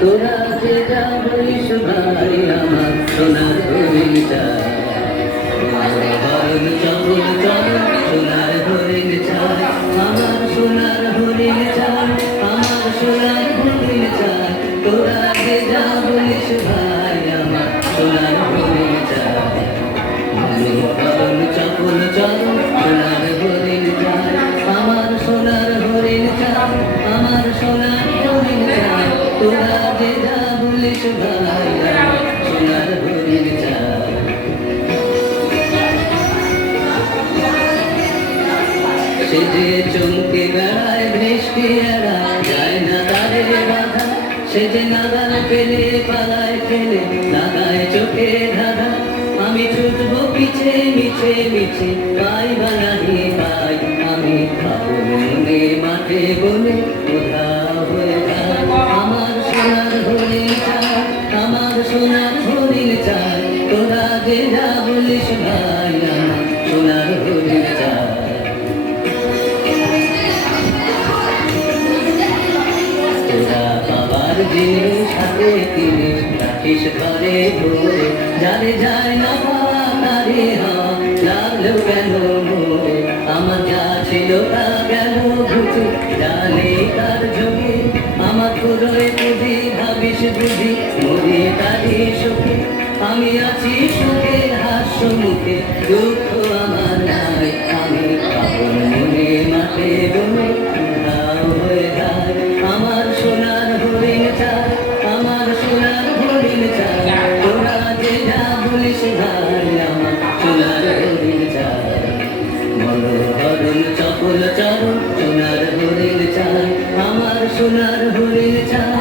তোরা যে যা বলিস ভাই আমার সোনার হরিণটা হরণ চপল চল সোনার হরিণ চাই আমার সোনার হরিণ চাই আমার সোনার হরিণ চাই তোরা যে যা বলিস ভাই আমার সোনার হরিণ চাই হরণ চপল চল সোনার হরিণ চাই আমার সোনার হরিণ চাই আমার সোনার হরিণ চাই তোরা যে যা বলিস ভাই আমার সোনার হরিণ চাই সে যে চমকে বেড়ায় বৃষ্টি এরা যায় না তারে বাধা সে যে নাগাল পেলে পালায় ফেলে লাগায় চোখে ধাঁধা আমি ছুটবো পিছে মিছে মিছে পাই বানাহি পাই আমি আপন মনে মাঠে বলে কোথাও হয়ে যায় আমার সোনার হরিণ চাই আমার সোনার হরিণ চাই তোরা যে যা বলিস ভাই আমার সোনার হরিণ চাই জিনিস হাতে কিনে রাখিস ঘরে ভরে যারে যায় না পাওয়া তারে হওয়া লাগলো কেন মোরে আমার যা ছিল তা গেল ঘুচে জানে তার ঝোঁকে আমার পুরোয় বুঝি ভাবিস বুঝি মরে তারি সুখে আমি আছি সুখে হাস্য মুখে দুঃখ আমার নাই আমি আপন মনে মাঠে বলে হয়ে যায় আমার সোনার হরিণ চাই আমার সোনার হরিণ চাই তোরা যে যা বলিস ভাই আমার সোনার হরিণ চাই মনোহরণ চপল চরণ সোনার হরিণ চাই আমার সোনার হরিণ চাই